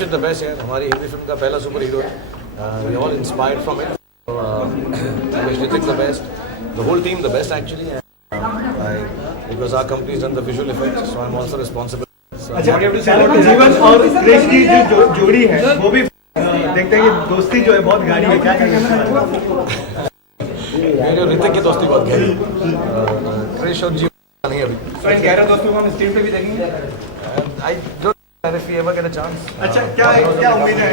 Wish it the best यार. हमारी Hindi film का पहला सुपर हीरो है. We all inspired from it. I wish Hrithik the best. The whole team the best actually. Because our company has done the visual effects, so I'm also responsible. अच्छा, जीवन और क्रिश की जो जोड़ी है वो भी देखते हैं कि दोस्ती जो है बहुत गाढ़ी है. क्या कहेंगे? मेरी और ऋतिक की दोस्ती बहुत गहरी है. क्रिश और जीवन नहीं अभी. गहरा दोस्तों को हम स्क्रीन पे भी देखेंगे. I don't know if we ever get a chance. अच्छा, क्या उम्मीद है?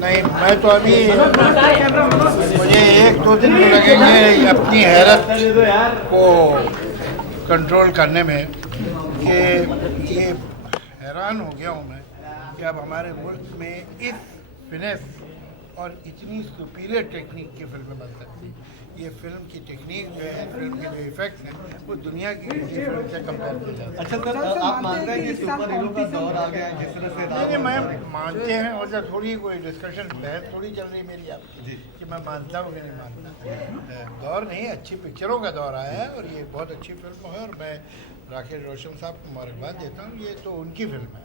नहीं, मैं तो अभी मुझे 1-2 दिन तो लगेंगे अपनी हैरत को कंट्रोल करने में कि ये हैरान हो गया हूँ मैं कि अब हमारे मुल्क में इस फिनेस और इतनी सुपीरियर टेक्निक की फिल्में बन सकती. ये फिल्म की टेक्निक जो है, फिल्म के जो इफेक्ट्स हैं वो दुनिया की किसी फिल्म से कंपेयर की जाती है. अच्छा सर, आप मानते हैं कि सुपर हीरो का दौर आ गया है जिस तरह से? नहीं, मैं मानते हैं और जब थोड़ी कोई डिस्कशन बहस थोड़ी चल रही है मेरी आपकी कि मैं मानता हूँ कि नहीं मानता. दौर नहीं, अच्छी पिक्चरों का दौर आया है और ये बहुत अच्छी फिल्म है और मैं राकेश रोशन साहब को मुबारकबाद देता हूँ. ये तो उनकी फिल्म है.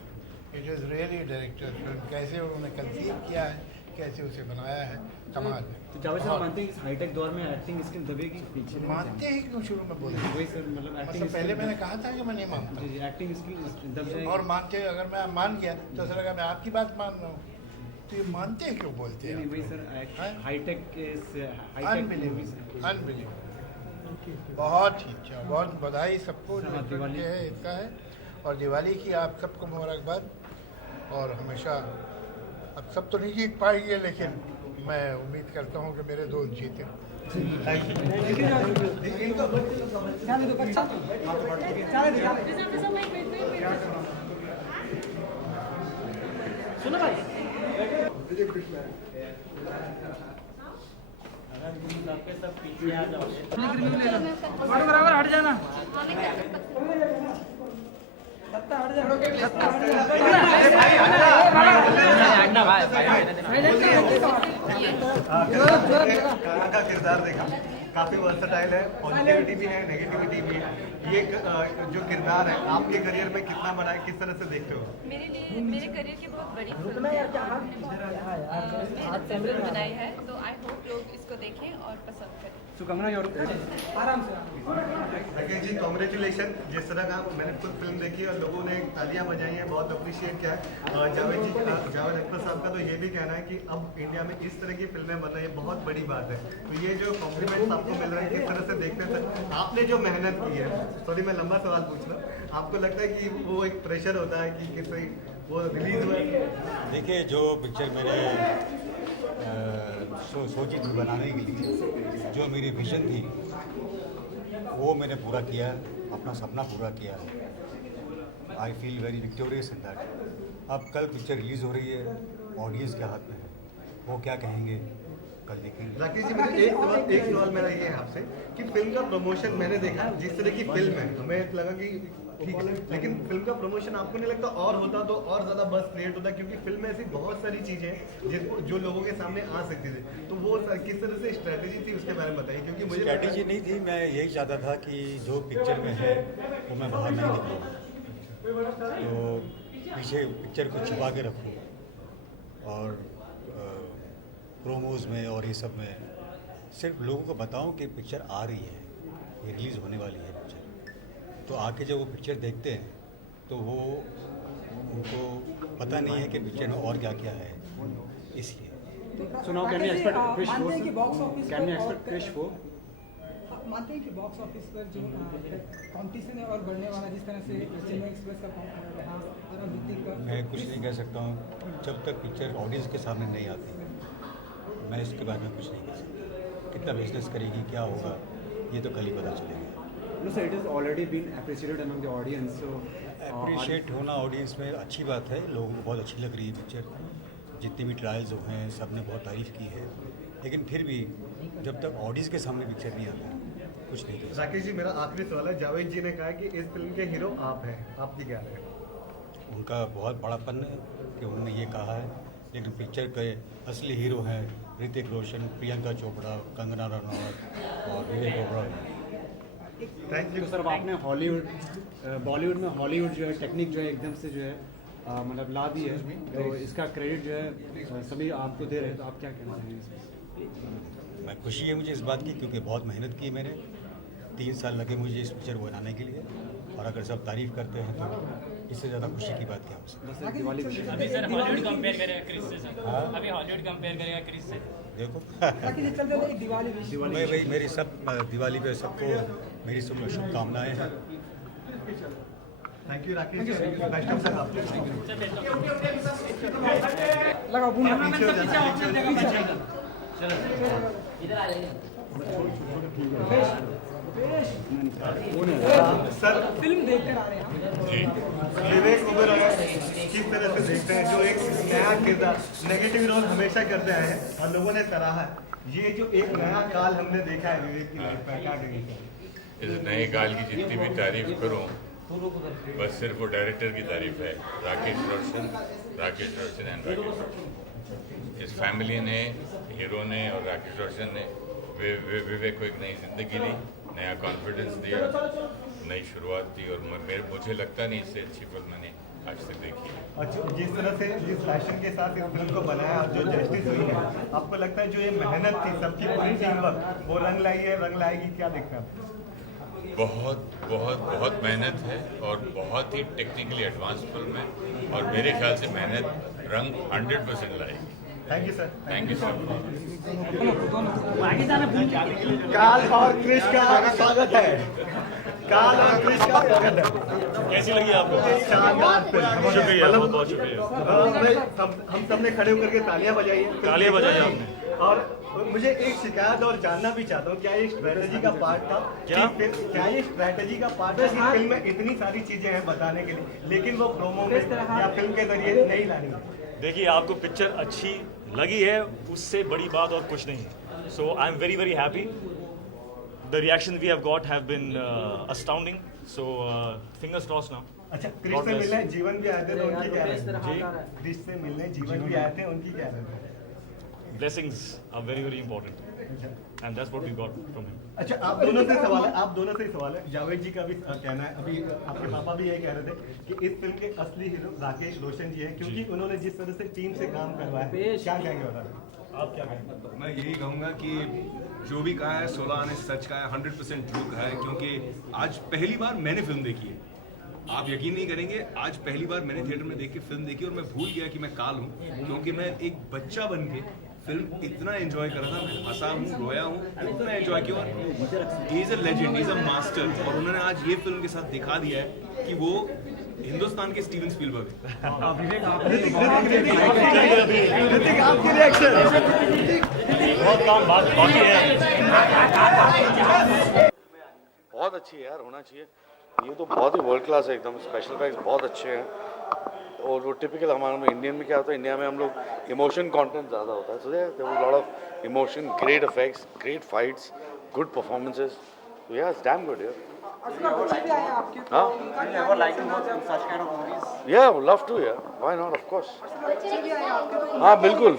It is really director film. कैसे उन्होंने कंसीव किया है, कैसे उसे बनाया है, कमाल है. तो जावेद साहब मानते हैं इस हाईटेक दौर में एक्टिंग स्किल दबेगी पीछे? मानते हैं क्यों शुरू में बोले? वही सर, मतलब एक्टिंग पहले मैंने कहा था कि मैं नहीं मानता. जी, एक्टिंग स्किल दब जाएगी. और मानते अगर मैं मान गया तो ऐसा लगा मैं आपकी बात मान रहा हूँ. तो ये मानते हैं क्यों बोलते हैं? नहीं वही सर, हाईटेक अनबिलीवेबल, बहुत ही अच्छा. बहुत बधाई सबको जो दिवाली है इसका है. और दिवाली की आप सबको मुबारकबाद. और हमेशा अब सब तो नहीं जीत पाएंगे लेकिन मैं उम्मीद करता हूँ कि मेरे दोस्त जीते. सुनो भाई, सब पीछे आ जाओ. बराबर हट जाना. का किरदार देखा, काफी वर्सटाइल है. पॉजिटिविटी भी है, नेगेटिविटी भी है. ये जो किरदार है आपके करियर में कितना बड़ा है, किस तरह से देखते हो? मेरे लिए मेरे करियर की बहुत बड़ी फिल्म है. मेहनत बनाई है, तो आई होप लोग इसको देखें और पसंद करें. तो कंगना आराम से. राकेश जी, कॉन्ग्रेचुलेशन. जिस तरह का मैंने खुद फिल्म देखी और लोगों ने तालियां बजाई हैं, बहुत अप्रिशिएट किया है. जावेद अख्तर साहब का तो ये भी कहना है कि अब इंडिया में इस तरह की फिल्में बन रही है, बहुत बड़ी बात है. तो ये जो कॉम्प्लीमेंट्स आपको मिल रहे हैं, किस तरह से देखते हैं? आपने जो मेहनत की है, सॉरी मैं लंबा सवाल पूछ रहा हूँ, आपको लगता है कि वो एक प्रेशर होता है कि किसी वो रिलीज हुआ? देखिए, जो पिक्चर मैंने सोची थी बनाने के लिए, जो मेरी विजन थी वो मैंने पूरा किया, अपना सपना पूरा किया. I feel very victorious in that. अब कल पिक्चर रिलीज़ हो रही है, ऑडियंस के हाथ में है, वो क्या कहेंगे कल देखेंगे. राकेश जी, मेरा एक सवाल मेरा ये है आपसे कि फिल्म का प्रमोशन मैंने देखा, जिस तरह की फिल्म है हमें लगा कि ठीक है, लेकिन फिल्म का प्रमोशन आपको नहीं लगता और होता तो और ज़्यादा बस क्रिएट होता? क्योंकि फिल्म में ऐसी बहुत सारी चीज़ें हैं जिसको जो लोगों के सामने आ सकती थी. तो वो किस तरह से स्ट्रैटेजी थी उसके बारे में बताइए. क्योंकि मुझे स्ट्रैटेजी नहीं थी, मैं यही चाहता था कि जो पिक्चर में है वो मैं बाहर नहीं दिखाऊँ, तो पीछे पिक्चर को छुपा के रखूँ और प्रोमोज में और ये सब में सिर्फ लोगों को बताऊं कि पिक्चर आ रही है, ये रिलीज़ होने वाली है पिक्चर. तो आके जब वो पिक्चर देखते हैं तो वो उनको पता नहीं है कि पिक्चर में और क्या क्या है, इसलिए. So now can we expect Krish 4? Can we expect Krish 4? मानते हैं कि बॉक्स ऑफिस पर जो कंपटीशन है और बढ़ने वाला, जिस तरह से चेन्नई एक्सप्रेस का और ऋतिक का, मैं कुछ नहीं कह सकता हूँ जब तक पिक्चर ऑडियंस के सामने नहीं आती. मैं इसके बारे में कुछ नहीं कह सकता. कितना बिजनेस करेगी, क्या होगा, ये तो कल ही पता चलेगा. No sir, it has already been appreciated among the audience. So appreciate होना ऑडियंस में अच्छी बात है. लोगों को बहुत अच्छी लग रही है पिक्चर. जितनी भी ट्रायल्स हुए हैं सब ने बहुत तारीफ़ की है, लेकिन फिर भी जब तक ऑडियंस के सामने पिक्चर नहीं आता कुछ नहीं कर. राकेश जी, मेरा आखिरी सवाल है. जावेद जी ने कहा कि इस फिल्म के हीरो आप हैं, आपकी क्या है? उनका बहुत बड़ापन है कि उन्होंने ये कहा है, लेकिन पिक्चर के असली हीरो हैं ऋतिक रोशन, प्रियंका चोपड़ा, कंगना रनौत और विवेक ओबरॉय. थैंक यू तो सर आपने हॉलीवुड बॉलीवुड में हॉलीवुड जो है टेक्निक जो है एकदम से जो है मतलब ला दी है, तो इसका क्रेडिट जो है सभी आपको दे रहे हैं, तो आप क्या कहना चाहेंगे इसमें? मैं खुशी है मुझे इस बात की, क्योंकि बहुत मेहनत की मैंने, 3 साल लगे मुझे इस पिक्चर को बनाने के लिए, और अगर सब तारीफ करते हैं तो इससे ज़्यादा खुशी की बात क्या हो सकती बस दिवाली अभी सर हॉलीवुड कंपेयर करेगा क्रिस से सर, अभी हॉलीवुड कंपेयर करेगा क्रिस से। है। देखो बाकी ये चलते हुए एक दिवाली विश मैं भाई मेरी सब दिवाली पे सबको मेरी सब शुभकामनाएं हैं। Thank you Rakesh ji, best of luck आपको। लगा बूंद पीछे हो जाना, सर फिल्म देखकर आ रहे हैं हम। विवेक ओबेरॉय किस तरह से देखते हैं, जो एक नया किरदार नेगेटिव रोल हमेशा करते आए हैं और लोगों ने सराहा है, ये जो एक नया काल हमने देखा है विवेक की लाइफ में, क्या कहेंगे? इस नए काल की जितनी भी तारीफ करूं, बस सिर्फ वो डायरेक्टर की तारीफ है, राकेश रोशन एंड राकेश रोशन। इस फैमिली ने, हीरो ने और राकेश रोशन ने विवेक को एक नई जिंदगी दी, नया कॉन्फिडेंस दिया, नई शुरुआत दी, और मुझे लगता नहीं इससे अच्छी फिल्म मैंने आज तक देखी है। और जिस तरह से जिस पैशन के साथ इस फिल्म को बनाया और जो जस्टिस हुई है, आपको लगता है जो ये मेहनत थी सबकी पूरी टीम वर्क, वो रंग लाई है, रंग लाएगी, क्या देखते हैं आप? बहुत बहुत बहुत मेहनत है और बहुत ही टेक्निकली एडवांस फिल्म है, और मेरे ख्याल से मेहनत रंग 100% लाएगी। Thank you sir. Thank you sir. काल और क्रिश का स्वागत है, काल और क्रिश का स्वागत है। कैसी लगी आपको? शानदार फिल्म, शुक्रिया, बहुत बहुत शुक्रिया। हम सब ने खड़े होकर के तालियां बजाई, तालियां बजाई आपने। और मुझे एक शिकायत और जानना भी चाहता हूँ, क्या ये स्ट्रेटेजी का पार्ट था? क्या ये स्ट्रेटेजी का पार्ट है कि फिल्म में इतनी सारी चीजें हैं बताने के लिए, लेकिन वो प्रोमो में या फिल्म के जरिए नहीं लानी? देखिए, आपको पिक्चर अच्छी लगी है, उससे बड़ी बात और कुछ नहीं। So I am very very happy. The reaction we have got have been astounding, so fingers crossed now. अच्छा, क्रिश से मिलने जीवन भी आए थे तो उनकी क्या रहती है? क्रिश से मिलने जीवन भी आए थे, उनकी क्या रहती है? Blessings are very very important, and that's what we got from him. अच्छा, आप दोनों से सवाल है, जावेद जी का भी कहना है, अभी आपके पापा भी यही कह रहे थे कि इस फिल्म के असली हीरो राकेश रोशन जी हैं, क्योंकि उन्होंने जिस तरह से टीम से काम करवाया है, क्या कहेंगे बता? आप क्या कहेंगे? मैं यही कहूँगा कि जो भी कहा है 16 आने सच का है, 100% ट्रू कहा है, क्योंकि आज पहली बार मैंने फिल्म देखी है। आप यकीन नहीं करेंगे, आज पहली बार मैंने थिएटर में देख के फिल्म देखी और मैं भूल गया कि मैं काल हूँ, क्योंकि मैं एक बच्चा बन के फिल्म इतना एंजॉय कर रहा था, मैं हंसा हूँ, रोया हूँ, इतना एंजॉय किया। और he is a legend, he is a master, और उन्होंने आज ये फिल्म के साथ दिखा दिया है कि वो हिंदुस्तान के स्टीवन स्पीलबर्ग है। आपकी रिएक्शन? बहुत काम बाकी है। बहुत अच्छी है यार, होना चाहिए। ये तो बहुत ही वर्ल्ड क्लास है एकदम, स्पेशल इफेक्ट्स बहुत अच्छे हैं। और वो टिपिकल हमारे में इंडियन में क्या होता है, इंडिया में हम लोग इमोशन कंटेंट ज़्यादा होता है, so there was lot of emotion, great effects, great fights, good performances, so yeah it's damn good यार। हाँ, या लव टू यार, व्हाई नॉट, ऑफ कोर्स। हाँ बिल्कुल,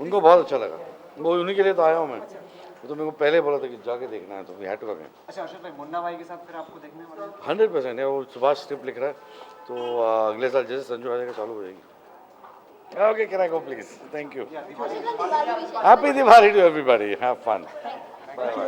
उनको बहुत अच्छा लगा, वो उन्हीं के लिए तो आया हूँ मैं। वो तो मेरे को पहले बोला था कि जाके देखना है, तो वी हैड टू कम। अच्छा अर्षद भाई, मुन्ना भाई के साथ फिर आपको देखने वाला 100% है, वो सुभाष स्क्रिप्ट लिख रहा है, तो अगले साल जैसे संजू आ जाएगा चालू हो जाएगी। Okay, can I go please? Thank you. Happy Diwali to everybody, have fun. Bye bye.